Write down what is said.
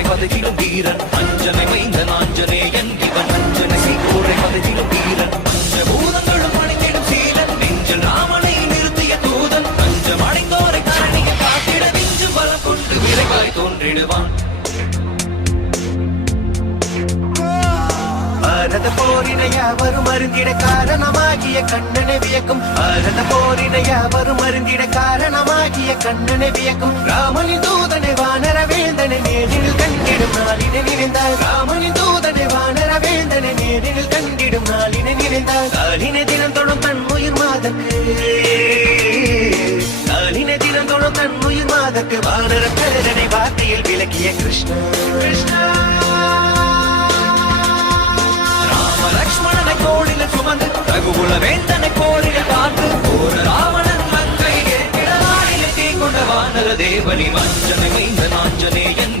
சீகோரை பதகிலும் வீரன் அஞ்சனை மைந்தன் ஆஞ்சநேயன் இவன் அஞ்சனை சீகோரை பதகிலும் வீரன் பஞ்சபூதங்களும் அணிந்திடும் சீலன் நெஞ்சில் ராமனை நிறுத்திய தூதன் பஞ்சம் அடைந்தோரை கரணியை காத்திட நெஞ்சும் பலம் கொண்டு விரைவாய் தோன்றிடுவான் பாரத போரினை யாவரும் அருந்திட காரணமாகிய கண்ணனை வியக்கும் பாரத போரினை யாவரும் அருந்திட காரணமாகிய கண்ணனை வியக்கும் ராமனின் தூதனை வானர வேந்தனை நேரில் கண்டிடும் நாளினை நினைந்தார் ராமனின் தூதனை வானர வேந்தனை நேரில் கண்டிடும் நாளினை நினைந்தார் காலினை தினம் தொடும் தன் உயிர் மாதக்கு காலினை தினம் தொடும் தன் உயிர் மாதக்கு வானர பேரனை வார்த்தையில் விளக்கிய கிருஷ்ணா கிருஷ்ணா லக்ஷ்மணனை கோடில சுமந்து ரகுகுல வேந்தனை கோடில பார்த்து போர ராவணன் மங்கை ஏற்கிட நாளில் தீ கொண்ட வானர தேவனி மஞ்சனை மைந்த நாஞ்சனேயன்